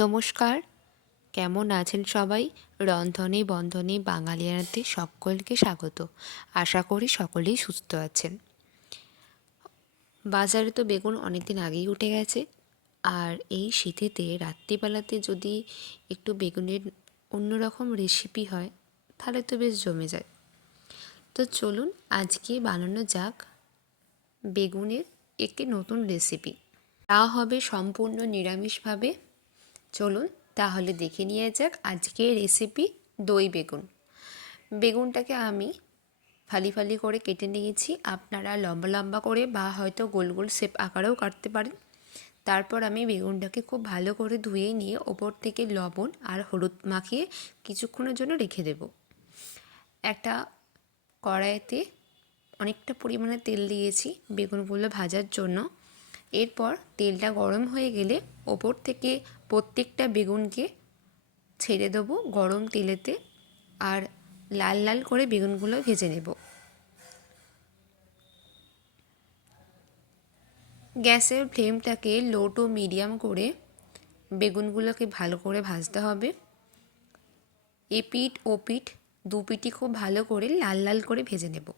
নমস্কার। কেমন আছেন সবাই? রন্ধনে বন্ধনে বাঙালিয়ানাতে সকলকে স্বাগত। আশা করি সকলেই সুস্থ আছেন। বাজারে তো বেগুন অনেকদিন আগেই উঠে গেছে। আর এই শীতেতে রাত্রিবেলাতে যদি একটু বেগুনের অন্যরকম রেসিপি হয় তাহলে তো বেশ জমে যায়। তো চলুন আজকে বানানো যাক বেগুনের একটি নতুন রেসিপি। তা হবে সম্পূর্ণ নিরামিষভাবে। চলুন তাহলে দেখে নিয়ে যাক আজকের রেসিপি দই বেগুন। বেগুনটাকে আমি ফালি ফালি করে কেটে নিয়েছি। আপনারা লম্বা লম্বা করে বা হয়তো গোল গোল শেপ আকারেও কাটতে পারেন। তারপর আমি বেগুনটাকে খুব ভালো করে ধুয়ে নিয়ে ওপর থেকে লবণ আর হলুদ মাখিয়ে কিছুক্ষণের জন্য রেখে দেব। একটা কড়াইতে অনেকটা পরিমাণে তেল দিয়েছি বেগুনগুলো ভাজার জন্য। এরপর তেলটা গরম হয়ে গেলে ওপর থেকে প্রত্যেকটা বেগুনকে ছেড়ে দেবো গরম তেলেতে আর লাল লাল করে বেগুনগুলো ভেজে নেব। গ্যাসের ফ্লেমটাকে লো টু মিডিয়াম করে বেগুনগুলোকে ভালো করে ভাজতে হবে। এপিঠ ওপিঠ দুপিঠই খুব ভালো করে লাল লাল করে ভেজে নেব।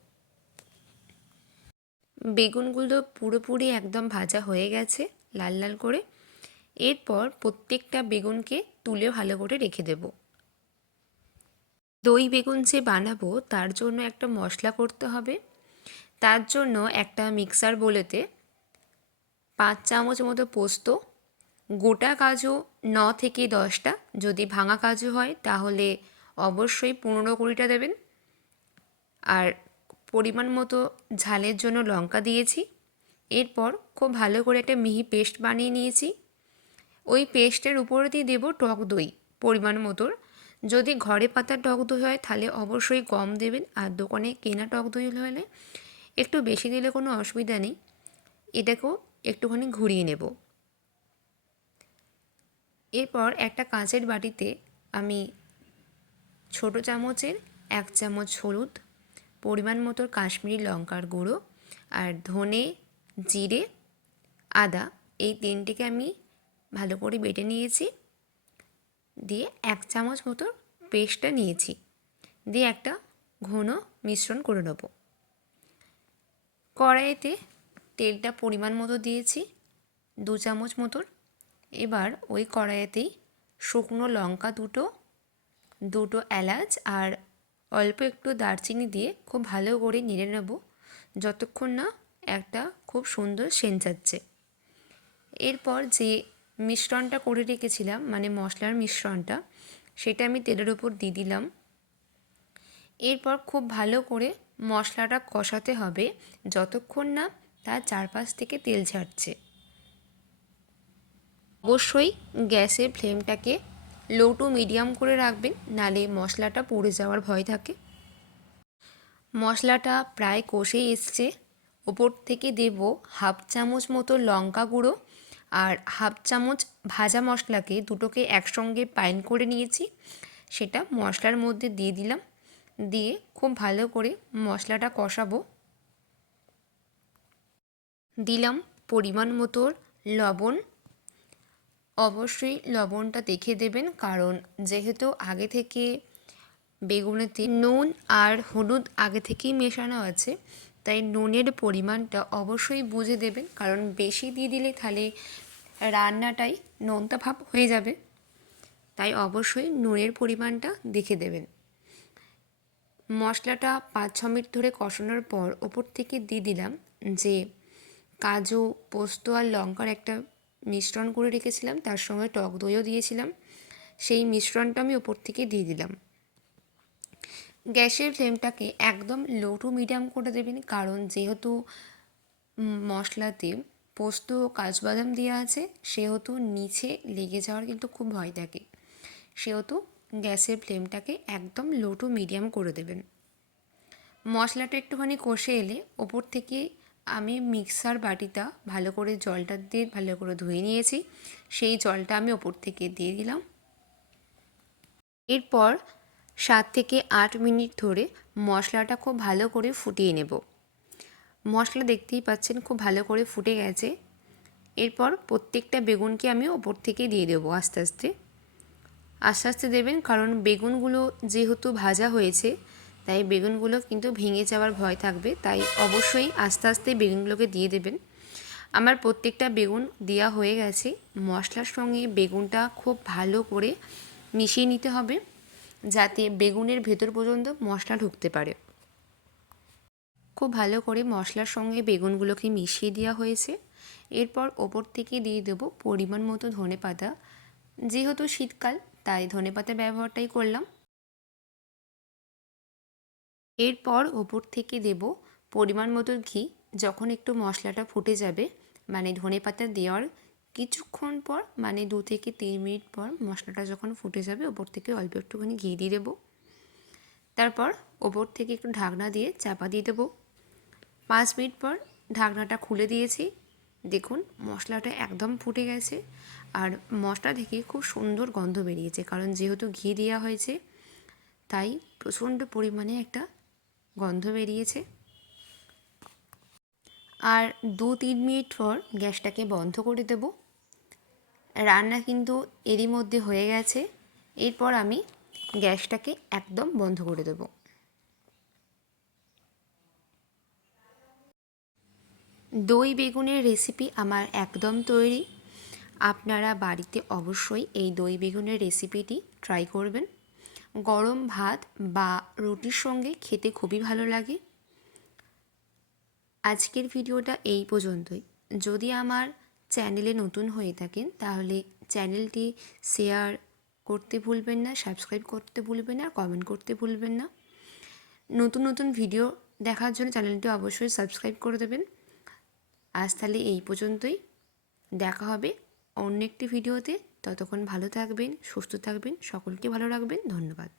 বেগুনগুলো পুরোপুরি একদম ভাজা হয়ে গেছে লাল লাল করে। এরপর প্রত্যেকটা বেগুনকে তুলে ভালো করে রেখে দেব। দই বেগুন যে বানাবো তার জন্য একটা মশলা করতে হবে। তার জন্য একটা মিক্সার বোলেতে 5 চামচ মতো পোস্ত, গোটা কাজু 9 থেকে 10টা, যদি ভাঙা কাজু হয় তাহলে অবশ্যই 15-20টা দেবেন। আর পরিমাণ মতো ঝালের জন্য লঙ্কা দিয়েছি। এরপর খুব ভালো করে একটা মিহি পেস্ট বানিয়ে নিয়েছি। ওই পেস্টের উপরে দিয়ে দেবো টক দই পরিমাণ মতোর। যদি ঘরে পাতা টক দই হয় তাহলে অবশ্যই কম দেবেন, আর দোকানে কেনা টক দই হলে একটু বেশি দিলে কোনো অসুবিধা নেই। এটাকেও একটুখানি ঘুরিয়ে নেব। এরপর একটা কাঁচের বাটিতে আমি ছোট চামচের 1 চামচ হলুদ, পরিমাণ মতো কাশ্মীরি লঙ্কার গুঁড়ো আর ধনে, জিরে, আদা এই তিনটেকে আমি ভালো করে বেটে নিয়েছি। দিয়ে 1 চামচ মতো পেস্টটা নিয়েছি, দিয়ে একটা ঘন মিশ্রণ করে নেব। কড়াইতে তেলটা পরিমাণ মতো দিয়েছি 2 চামচ মতন। এবার ওই কড়াইতেই শুকনো লঙ্কা দুটো এলাচ আর অল্প একটু দারচিনি দিয়ে খুব ভালো করে নেড়ে নেব যতক্ষণ না একটা খুব সুন্দর সেন্ট যাচ্ছে। এরপর যে মিশ্রণটা করে রেখেছিলাম মানে মশলার মিশ্রণটা, সেটা আমি তেলের উপর দিয়ে দিলাম। এরপর খুব ভালো করে মশলাটা কষাতে হবে যতক্ষণ না তার চারপাশ থেকে তেল ছাড়ছে। অবশ্যই গ্যাসের ফ্লেমটাকে লো টু মিডিয়াম করে রাখবেন, নালে মশলাটা পুড়ে যাওয়ার ভয় থাকে। মশলাটা প্রায় কষে এসছে। ওপর থেকে দেব 1/2 চামচ মতো লঙ্কা গুঁড়ো আর 1/2 চামচ ভাজা মশলাকে দুটোকে একসঙ্গে বাইন্ড করে নিয়েছি, সেটা মশলার মধ্যে দিয়ে দিলাম। দিয়ে খুব ভালো করে মশলাটা কষাবো। দিলাম পরিমাণ মতো লবণ। অবশ্যই লবণটা দেখে দেবেন, কারণ যেহেতু আগে থেকে বেগুনেতে নুন আর হলুদ আগে থেকেই মেশানো আছে, তাই নুনের পরিমাণটা অবশ্যই বুঝে দেবেন, কারণ বেশি দিয়ে দিলে তাহলে রান্নাটাই নোনতা ভাব হয়ে যাবে। তাই অবশ্যই নুনের পরিমাণটা দেখে দেবেন। মশলাটা 5-6 মিনিট ধরে কষানোর পর ওপর থেকে দিয়ে দিলাম যে কাজু, পোস্ত আর লঙ্কার একটা মিশ্রণ করে রেখেছিলাম, তার সঙ্গে টক দইও দিয়েছিলাম। সেই মিশ্রণটা আমি ওপর থেকে দিয়ে দিলাম। গ্যাসের ফ্লেমটাকে একদম লো টু মিডিয়াম করে দেবেন, কারণ যেহেতু মশলাতে পোস্ত ও কাজু বাদাম দেওয়া আছে সেহেতু নিচে লেগে যাওয়ার কিন্তু খুব ভয় থাকে। সেহেতু গ্যাসের ফ্লেমটাকে একদম লো টু মিডিয়াম করে দেবেন। মশলাটা একটুখানি কষে এলে ওপর থেকে আমি মিক্সার বাটিটা ভালো করে জলটা দিয়ে ভালো করে ধুয়ে নিয়েছি, সেই জলটা আমি ওপর থেকে দিয়ে দিলাম। এরপর 7 থেকে 8 মিনিট ধরে মশলাটা খুব ভালো করে ফুটিয়ে নেব। মশলা দেখতেই পাচ্ছেন খুব ভালো করে ফুটে গেছে। এরপর প্রত্যেকটা বেগুনকে আমি ওপর থেকে দিয়ে দেবো আস্তে আস্তে আস্তে আস্তে দেবেন, কারণ বেগুনগুলো যেহেতু ভাজা হয়েছে তাই বেগুনগুলো কিন্তু ভেঙে যাওয়ার ভয় থাকবে, তাই অবশ্যই আস্তে আস্তে বেগুনগুলোকে দিয়ে দেবেন। আমার প্রত্যেকটা বেগুন দেওয়া হয়ে গেছে। মশলার সঙ্গে বেগুনটা খুব ভালো করে মিশিয়ে নিতে হবে, যাতে বেগুনের ভেতর পর্যন্ত মশলা ঢুকতে পারে। খুব ভালো করে মশলার সঙ্গে বেগুনগুলোকে মিশিয়ে দেওয়া হয়েছে। এরপর ওপর থেকে দিয়ে দেবো পরিমাণ মতো ধনেপাতা। যেহেতু শীতকাল তাই ধনেপাতা ব্যবহারটাই করলাম। এরপর ওপর থেকে দেব পরিমাণ মতো ঘি। যখন একটু মশলাটা ফুটে যাবে, মানে ধনেপাতা দেওয়ার কিছুক্ষণ পর, মানে 2 থেকে 3 মিনিট পর মশলাটা যখন ফুটে যাবে, ওপর থেকে অল্প একটুখানি ঘি দিয়ে দেবো। তারপর ওপর থেকে একটু ঢাকনা দিয়ে চাপা দিয়ে দেবো। 5 মিনিট পর ঢাকনাটা খুলে দিয়েছি। দেখুন মশলাটা একদম ফুটে গেছে, আর মশলা থেকে খুব সুন্দর গন্ধ বেরিয়েছে, কারণ যেহেতু ঘি দেওয়া হয়েছে তাই প্রচণ্ড পরিমাণে একটা গন্ধ বেরিয়েছে। আর 2-3 মিনিট পর গ্যাসটাকে বন্ধ করে দেব। রান্না কিন্তু এরই মধ্যে হয়ে গেছে। এরপর আমি গ্যাসটাকে একদম বন্ধ করে দেব। দই বেগুনের রেসিপি আমার একদম তৈরি। আপনারা বাড়িতে অবশ্যই এই দই বেগুনের রেসিপিটি ট্রাই করবেন। গরম ভাত বা রুটির সঙ্গে খেতে খুবই ভালো লাগে। আজকের ভিডিওটা এই পর্যন্তই। যদি আমার চ্যানেলে নতুন হয়ে থাকেন তাহলে চ্যানেলটি শেয়ার করতে ভুলবেন না, সাবস্ক্রাইব করতে ভুলবেন না, কমেন্ট করতে ভুলবেন না। নতুন নতুন ভিডিও দেখার জন্য চ্যানেলটি অবশ্যই সাবস্ক্রাইব করে দেবেন। আজ তাহলে এই পর্যন্তই। দেখা হবে অন্য একটি ভিডিওতে। ততক্ষণ ভালো থাকবেন, সুস্থ থাকবেন, সকলকে ভালো রাখবেন। ধন্যবাদ।